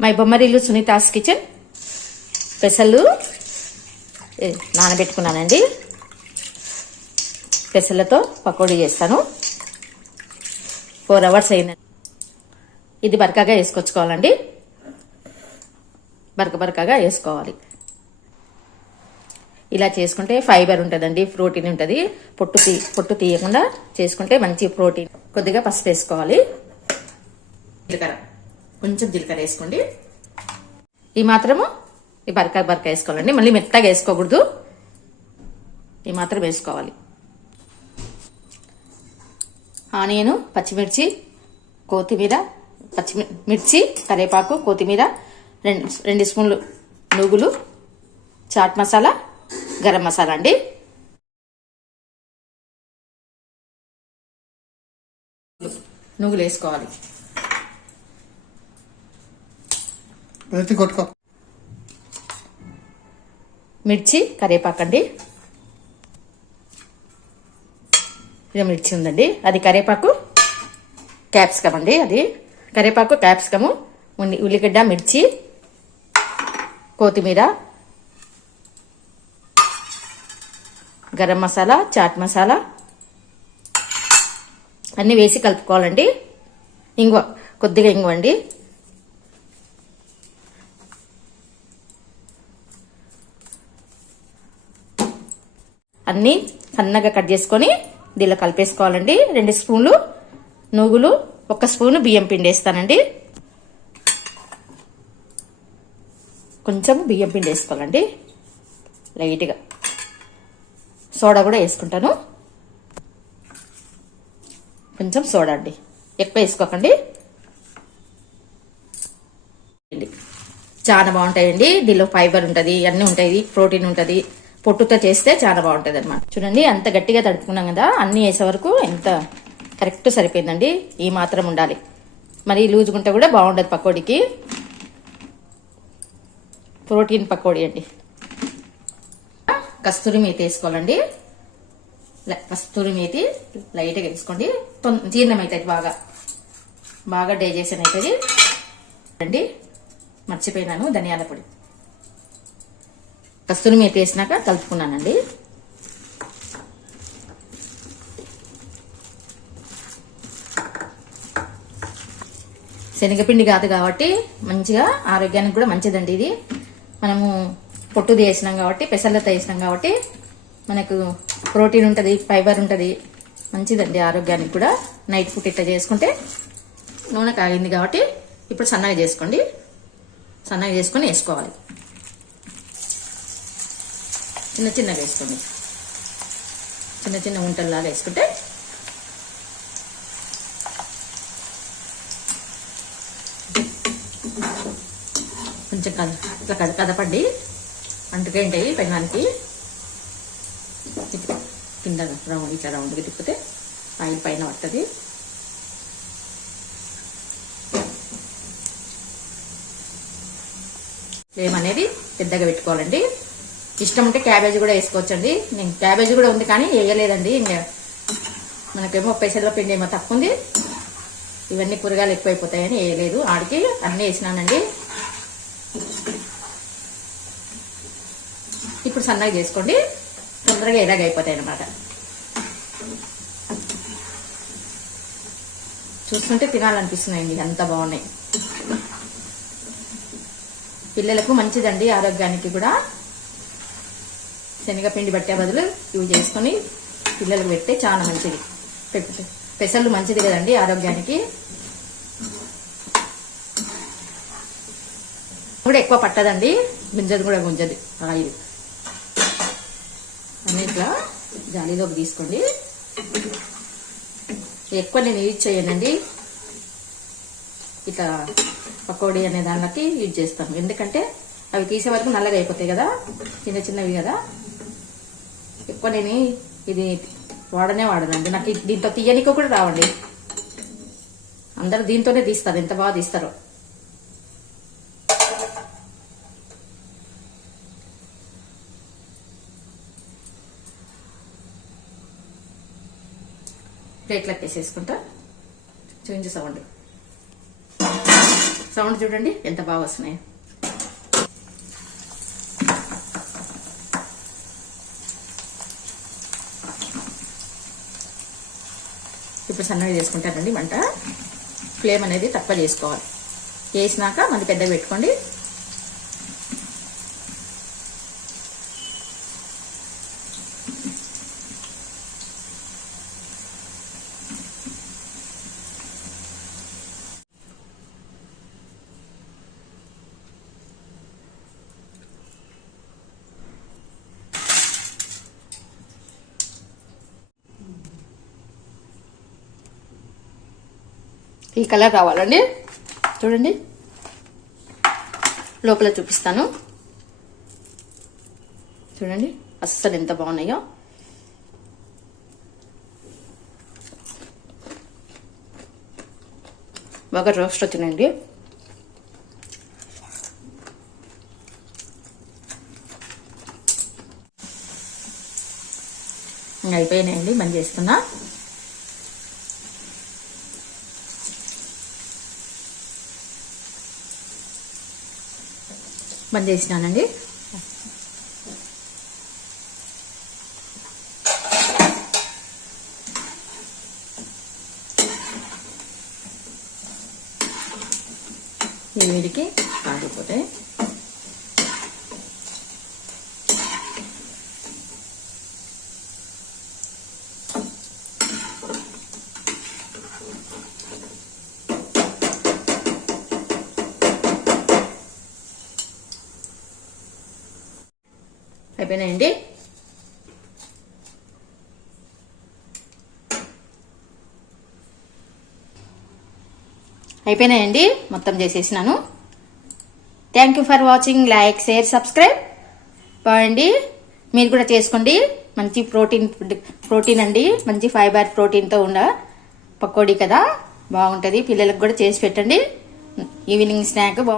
My బొమ్మరీలు Sunita's kitchen. పెసలు. నానబెట్టుకున్నానండి. పెసలతో పకోడీ చేస్తాను. Four hours అయింది ఇది బరకగా వేసుకొచ్చుకోవాలండి. బరక బరకగా వేసుకోవాలి. ఇలా చేసుకుంటే ఫైబర్ ఉంటుందండి ప్రోటీన్ ఉంటుంది. పొట్టు తీ పొట్టు తీయకుండా చేసుకుంటే మంచి ప్రోటీన్. కొద్దిగా పసుపు వేసుకోవాలి. జీలకర్ర. కొంచెం జీలకర్ర వేసుకోండి. ఈ మాత్రము ఈ బరక బరక వేసుకోవాలండి. మళ్ళీ మెత్తగా వేసుకోకూడదు. ఈ మాత్రం వేసుకోవాలి. ఆనియన్ పచ్చిమిర్చి కొత్తిమీర పచ్చిమి మిర్చి కరివేపాకు కొత్తిమీర రెండు రెండు స్పూన్లు నువ్వులు చాట్ మసాలా గరం మసాలా అండి. నువ్వులు వేసుకోవాలి. ఎత్తి కొట్టుకో. మిర్చి కరివేపాకు అండి ఇది మిర్చి ఉందండి. అది కరివేపాకు క్యాప్సికమ్ అండి అది. కరివేపాకు క్యాప్సికము ఉల్లి- ఉల్లిగడ్డ మిర్చి కొత్తిమీర గరం మసాలా చాట్ మసాలా అన్నీ వేసి కలుపుకోవాలండి. ఇంగువ కొద్దిగా ఇంగువ అండి అన్నీ సన్నగా కట్ చేసుకొని దీనిలో కలిపేసుకోవాలండి. రెండు స్పూన్లు నువ్వులు ఒక స్పూను బియ్యం పిండి వేస్తానండి. కొంచెం బియ్యం పిండి వేసుకోవాలండి. లైట్గా. సోడా కూడా వేసుకుంటాను. కొంచెం సోడా అండి. ఎక్కువ వేసుకోకండి. చాలా బాగుంటాయండి. దీనిలో ఫైబర్ ఉంటుంది అన్నీ ఉంటాయి. ప్రోటీన్ ఉంటుంది. పొట్టుతో చేస్తే చాలా బాగుంటుంది అనమాట చూడండి అంత గట్టిగా తడుపుకున్నాం కదా అన్ని వేసే వరకు ఎంత కరెక్ట్ సరిపోయిందండి. ఈ మాత్రం ఉండాలి. మరి లూజుకుంటే కూడా బాగుండదు పకోడీకి. ప్రోటీన్ పకోడీ అండి. కస్తూరి మేతి వేసుకోవాలండి. కస్తూరి మేతి లైట్గా వేసుకోండి. తొం- జీర్ణం అవుతుంది బాగా. బాగా డైజెషన్ అవుతుంది అండి మర్చిపోయినాను ధనియాల పొడి. కస్తూరి మేతి వేసినాక కలుపుకున్నానండి. శనగపిండి కాదు కాబట్టి మంచిగా ఆరోగ్యానికి కూడా మంచిదండి ఇది. మనము పొట్టుది వేసినాం కాబట్టి పెసర్లతో వేసినాం కాబట్టి మనకు ప్రోటీన్ ఉంటుంది ఫైబర్ ఉంటుంది మంచిదండి ఆరోగ్యానికి కూడా. నైట్ ఫుడ్ ఇట్లా చేసుకుంటే నూనె కాగింది కాబట్టి ఇప్పుడు సన్నగా చేసుకోండి. సన్నగా చేసుకొని వేసుకోవాలి. చిన్న చిన్నగా వేసుకోండి. చిన్న చిన్న ఉంటల్లాగా వేసుకుంటే కొంచెం కద ఇట్లా కద కదపండి. అంటుకేంటాయి పెనానికి. కింద రౌండ్ ఇట్లా రౌండ్గా తిప్పితే ఆయిల్ పైన పడుతుంది. ఫ్లేమ్ అనేది పెద్దగా పెట్టుకోవాలండి. ఇష్టం ఉంటే క్యాబేజీ కూడా వేసుకోవచ్చండి. నేను క్యాబేజీ కూడా ఉంది కానీ వేయలేదండి. మనకేమో పెసర్ల పిండి ఏమో తక్కువ ఉంది ఇవన్నీ కూరగాయలు ఎక్కువైపోతాయని వేయలేదు. ఆడికి అన్నీ వేసినానండి. ఇప్పుడు సన్నగా చేసుకోండి. తొందరగా ఇలాగ అయిపోతాయి అన్నమాట చూస్తుంటే తినాలనిపిస్తున్నాయండి. అంత బాగున్నాయి. పిల్లలకు మంచిదండి ఆరోగ్యానికి కూడా. శనగపిండి పట్టే బదులు ఇవి చేసుకొని పిల్లలకు పెడితే చాలా మంచిది. పె- పెసలు మంచిది కదండి ఆరోగ్యానికి. కూడా ఎక్కువ పట్టదండి. గుంజది కూడా గుంజది ఆయిల్. అన్ని ఇట్లా జాలీలోకి తీసుకోండి. ఎక్కువ నేను యూజ్ చేయనండి. ఇట్లా పకోడీ అనే దానికి యూజ్ చేస్తాను ఎందుకంటే అవి తీసే వరకు నల్లగా అయిపోతాయి కదా చిన్న చిన్నవి కదా. ఎక్కువ నేను ఇది వాడనే వాడనండి. నాకు దీంతో తీయనికో కూడా రావండి. అందరు దీంతోనే తీస్తారు. ఎంత బాగా తీస్తారు. ప్లేట్లకు వేసేసుకుంటా చూపించు సౌండ్. సౌండ్ చూడండి ఎంత బాగా వస్తున్నాయి. సన్నగా చేసుకుంటానండి మంట. ఫ్లేమ్ అనేది తక్కువ చేసుకోవాలి. వేసినాక మళ్ళీ పెద్దగా పెట్టుకోండి. ఈ కలర్ రావాలండి. చూడండి. లోపల చూపిస్తాను. చూడండి. అస్సలు ఎంత బాగున్నాయో. బాగా రోస్ట్ వచ్చినాయండి అయిపోయినాయండి. బంద్ చేస్తున్నా. బంద్ చేసినానండి. ఈ వేడికి కాగిపోతాయి అయిపోయినాయండి. అయిపోయినాయండి. మొత్తం చేసేసినాను. Thank you for watching like share subscribe బాగుండి. మీరు కూడా చేసుకోండి. మంచి ప్రోటీన్ ప్రోటీన్ అండి. మంచి ఫైబర్ ప్రోటీన్తో ఉండ పకోడీ కదా. బాగుంటుంది. పిల్లలకు కూడా చేసి పెట్టండి. ఈవినింగ్ స్నాక్ బాగు